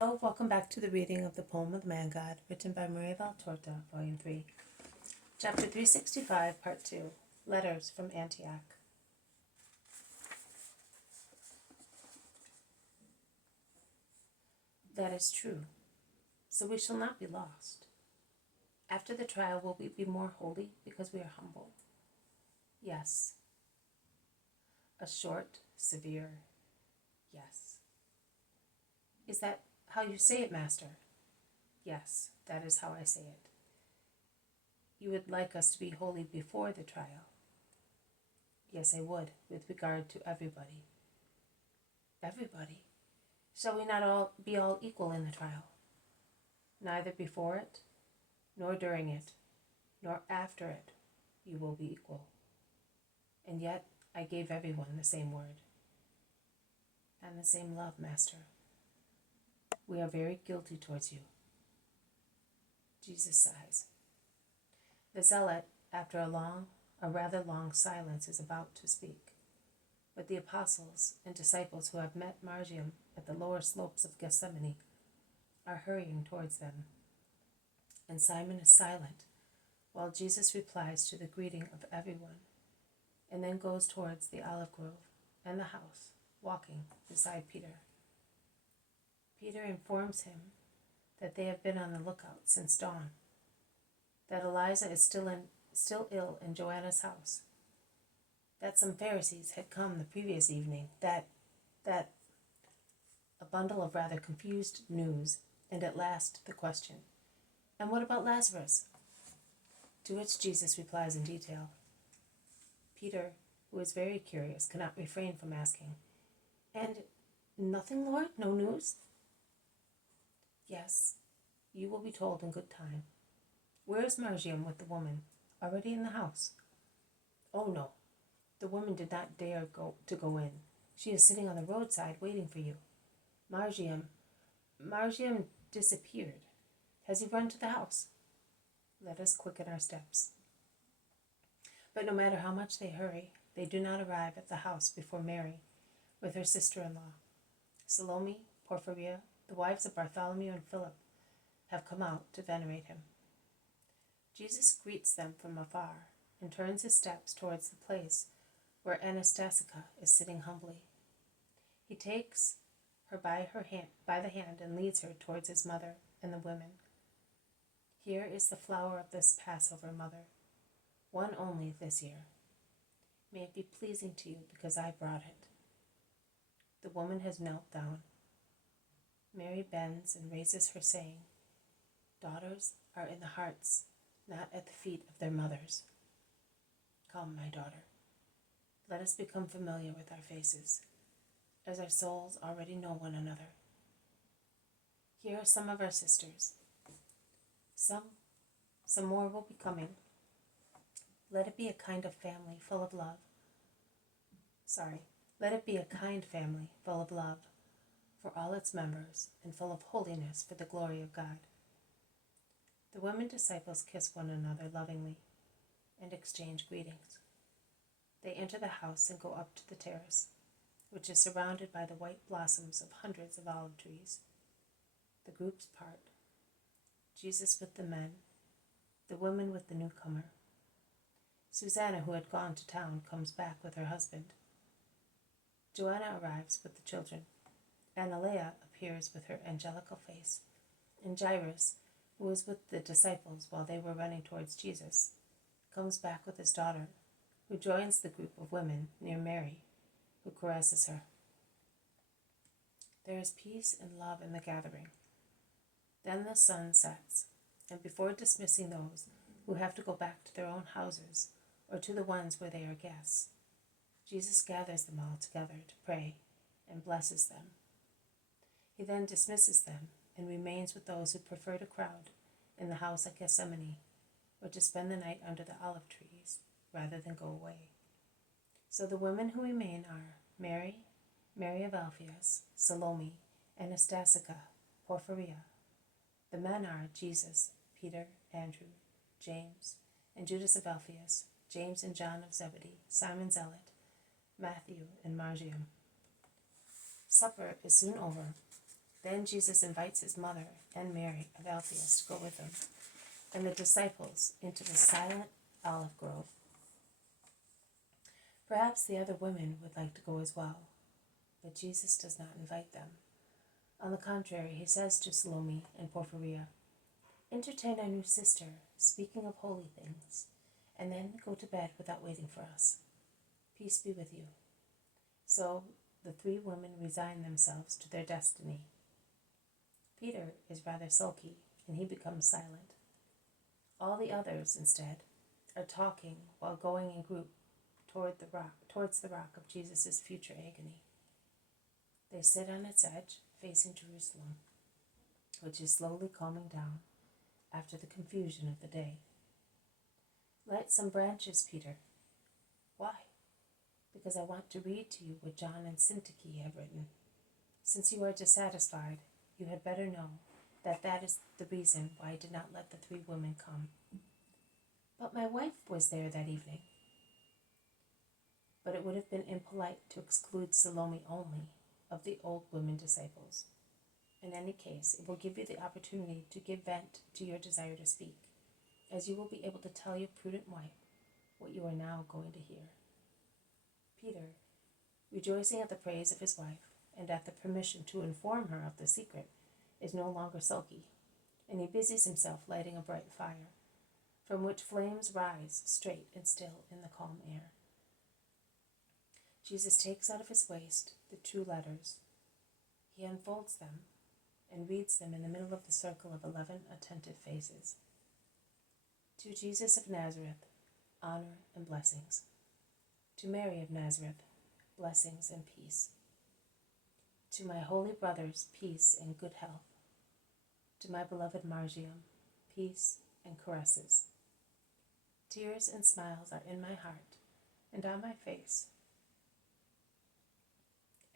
Hello, welcome back to the reading of the poem of the Man God, written by Maria Valtorta, Volume 3, Chapter 365, Part 2, Letters from Antioch. That is true, so we shall not be lost. After the trial, will we be more holy because we are humble? Yes. A short, severe yes. Is that how you say it, Master? Yes, that is how I say it. You would like us to be holy before the trial? Yes, I would, with regard to everybody. Everybody? Shall we not all be all equal in the trial? Neither before it, nor during it, nor after it, you will be equal. And yet I gave everyone the same word and the same love, Master. We are very guilty towards you. Jesus sighs. The zealot, after a rather long silence, is about to speak. But the apostles and disciples who have met Margium at the lower slopes of Gethsemane are hurrying towards them. And Simon is silent, while Jesus replies to the greeting of everyone, and then goes towards the olive grove and the house, walking beside Peter. Peter informs him that they have been on the lookout since dawn, that Eliza is still ill in Joanna's house, that some Pharisees had come the previous evening, that a bundle of rather confused news, and at last the question, and what about Lazarus? To which Jesus replies in detail. Peter, who is very curious, cannot refrain from asking, "And nothing, Lord? No news?" "Yes, you will be told in good time. Where is Margium with the woman? Already in the house?" "Oh, no. The woman did not dare to go in. She is sitting on the roadside waiting for you. Margium disappeared. Has he run to the house?" Let us quicken our steps. But no matter how much they hurry, they do not arrive at the house before Mary, with her sister-in-law. Salome, Porphyria, the wives of Bartholomew and Philip, have come out to venerate him. Jesus greets them from afar and turns his steps towards the place where Anastasia is sitting humbly. He takes her by the hand and leads her towards his mother and the women. "Here is the flower of this Passover, Mother, one only this year. May it be pleasing to you because I brought it." The woman has knelt down. Mary bends and raises her, saying, "Daughters are in the hearts, not at the feet of their mothers. Come, my daughter, let us become familiar with our faces, as our souls already know one another. Here are some of our sisters. Some more will be coming. Let it be a kind family full of love for all its members and full of holiness for the glory of God." The women disciples kiss one another lovingly and exchange greetings. They enter the house and go up to the terrace, which is surrounded by the white blossoms of hundreds of olive trees. The groups part. Jesus with the men, the women with the newcomer. Susanna, who had gone to town, comes back with her husband. Joanna arrives with the children. Analea appears with her angelical face, and Jairus, who was with the disciples while they were running towards Jesus, comes back with his daughter, who joins the group of women near Mary, who caresses her. There is peace and love in the gathering. Then the sun sets, and before dismissing those who have to go back to their own houses or to the ones where they are guests, Jesus gathers them all together to pray and blesses them. He then dismisses them and remains with those who prefer to crowd in the house at Gethsemane or to spend the night under the olive trees rather than go away. So the women who remain are Mary, Mary of Alphaeus, Salome, Anastasia, Porphyria. The men are Jesus, Peter, Andrew, James, and Judas of Alphaeus, James and John of Zebedee, Simon Zealot, Matthew, and Margium. Supper is soon over, Then Jesus invites his mother and Mary of Alphaeus to go with him, and the disciples into the silent olive grove. Perhaps the other women would like to go as well, but Jesus does not invite them. On the contrary, he says to Salome and Porphyria, "Entertain our new sister, speaking of holy things, and then go to bed without waiting for us. Peace be with you." So the three women resign themselves to their destiny. Peter is rather sulky, and he becomes silent. All the others, instead, are talking while going in group towards the rock of Jesus' future agony. They sit on its edge, facing Jerusalem, which is slowly calming down after the confusion of the day. "Light some branches, Peter." "Why?" "Because I want to read to you what John and Syntyche have written. Since you are dissatisfied, you had better know that that is the reason why I did not let the three women come." "But my wife was there that evening." But it would have been impolite to exclude Salome only of the old women disciples. In any case, it will give you the opportunity to give vent to your desire to speak, as you will be able to tell your prudent wife what you are now going to hear. Peter, rejoicing at the praise of his wife and at the permission to inform her of the secret, is no longer sulky, and he busies himself lighting a bright fire, from which flames rise straight and still in the calm air. Jesus takes out of his waist the two letters. He unfolds them and reads them in the middle of the circle of 11 attentive faces. To Jesus of Nazareth, honor and blessings. To Mary of Nazareth, blessings and peace. To my holy brothers, peace and good health. To my beloved Margium, peace and caresses. Tears and smiles are in my heart and on my face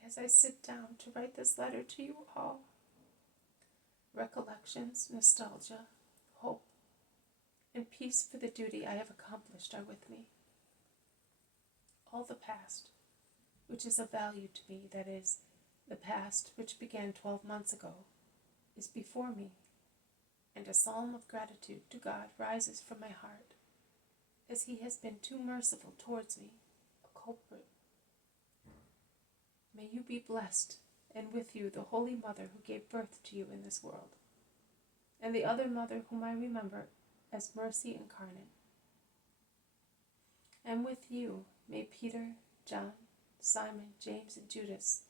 as I sit down to write this letter to you all. Recollections, nostalgia, hope, and peace for the duty I have accomplished are with me. All the past, which is of value to me, that is, the past which began 12 months ago, is before me, and a psalm of gratitude to God rises from my heart, as he has been too merciful towards me, a culprit. May you be blessed, and with you the Holy Mother who gave birth to you in this world, and the other Mother whom I remember as Mercy incarnate. And with you may Peter, John, Simon, James, and Judas,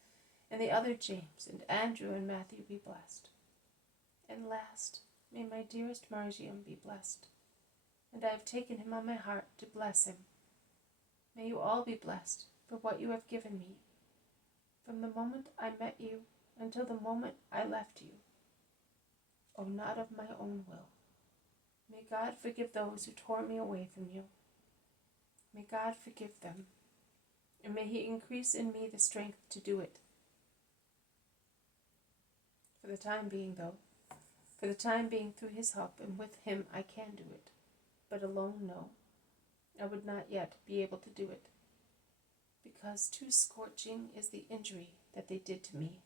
and the other James, and Andrew and Matthew be blessed. And last, may my dearest Margium be blessed, and I have taken him on my heart to bless him. May you all be blessed for what you have given me, from the moment I met you until the moment I left you. Oh, not of my own will. May God forgive those who tore me away from you. May God forgive them, and may he increase in me the strength to do it. For the time being, through his help, and with him I can do it. But alone, no, I would not yet be able to do it, because too scorching is the injury that they did to me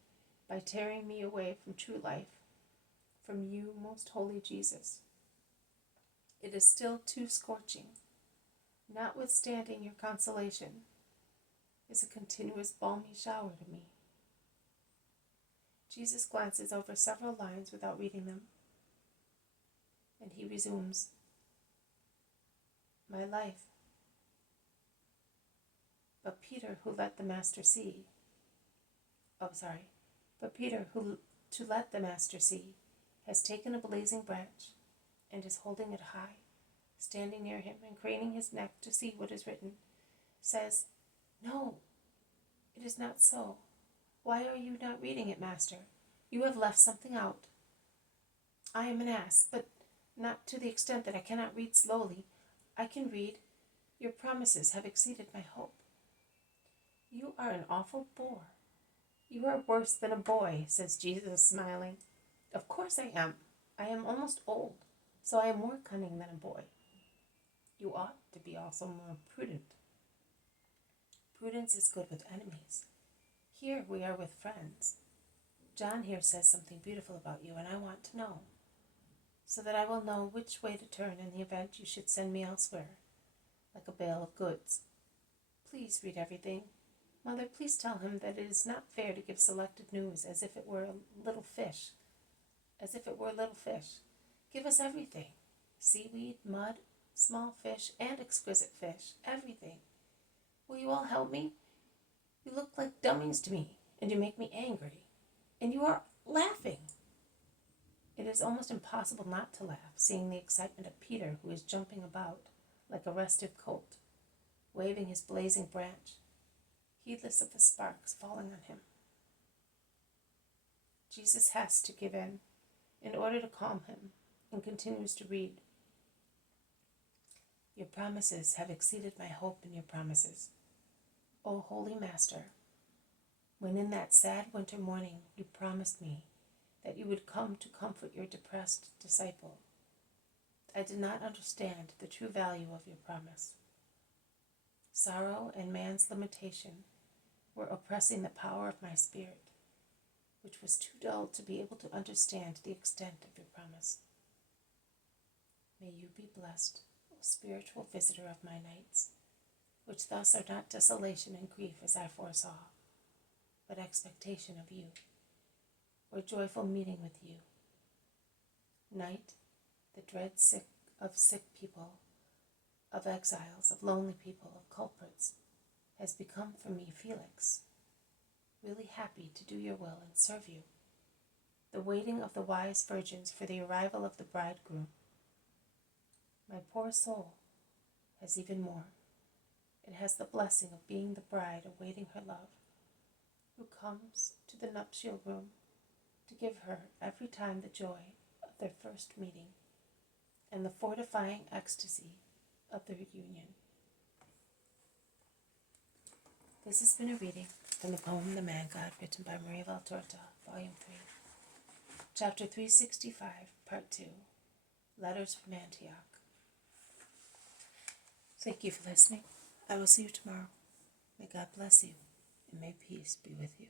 by tearing me away from true life, from you, most holy Jesus. It is still too scorching, notwithstanding your consolation is a continuous balmy shower to me. Jesus glances over several lines without reading them, and he resumes, "My life. But Peter, who let the Master see, to let the Master see, has taken a blazing branch and is holding it high, standing near him and craning his neck to see what is written, says, 'No, it is not so. Why are you not reading it, Master? You have left something out.' I am an ass, but not to the extent that I cannot read slowly. I can read. Your promises have exceeded my hope." "You are an awful bore. You are worse than a boy," says Jesus, smiling. "Of course I am. I am almost old, so I am more cunning than a boy. You ought to be also more prudent. Prudence is good with enemies. Here we are with friends. John here says something beautiful about you, and I want to know, so that I will know which way to turn in the event you should send me elsewhere, like a bale of goods. Please read everything. Mother, please tell him that it is not fair to give selected news as if it were a little fish. Give us everything. Seaweed, mud, small fish, and exquisite fish. Everything. Will you all help me? You look like dummies to me, and you make me angry. And you are laughing. It is almost impossible not to laugh, seeing the excitement of Peter, who is jumping about like a restive colt, waving his blazing branch, heedless of the sparks falling on him. Jesus has to give in order to calm him, and continues to read. Your promises have exceeded my hope in your promises. O Holy Master, when in that sad winter morning you promised me that you would come to comfort your depressed disciple, I did not understand the true value of your promise. Sorrow and man's limitation were oppressing the power of my spirit, which was too dull to be able to understand the extent of your promise. May you be blessed, O spiritual visitor of my nights, which thus are not desolation and grief as I foresaw, but expectation of you, or joyful meeting with you. Night, the dread sick people, of exiles, of lonely people, of culprits, has become for me Felix, really happy to do your will and serve you. The waiting of the wise virgins for the arrival of the bridegroom. My poor soul has even more. It has the blessing of being the bride awaiting her love, who comes to the nuptial room to give her every time the joy of their first meeting and the fortifying ecstasy of their union. This has been a reading from the poem The Man God, written by Maria Valtorta, Volume 3, Chapter 365, Part 2, Letters from Antioch. Thank you for listening. I will see you tomorrow. May God bless you, and may peace be with you.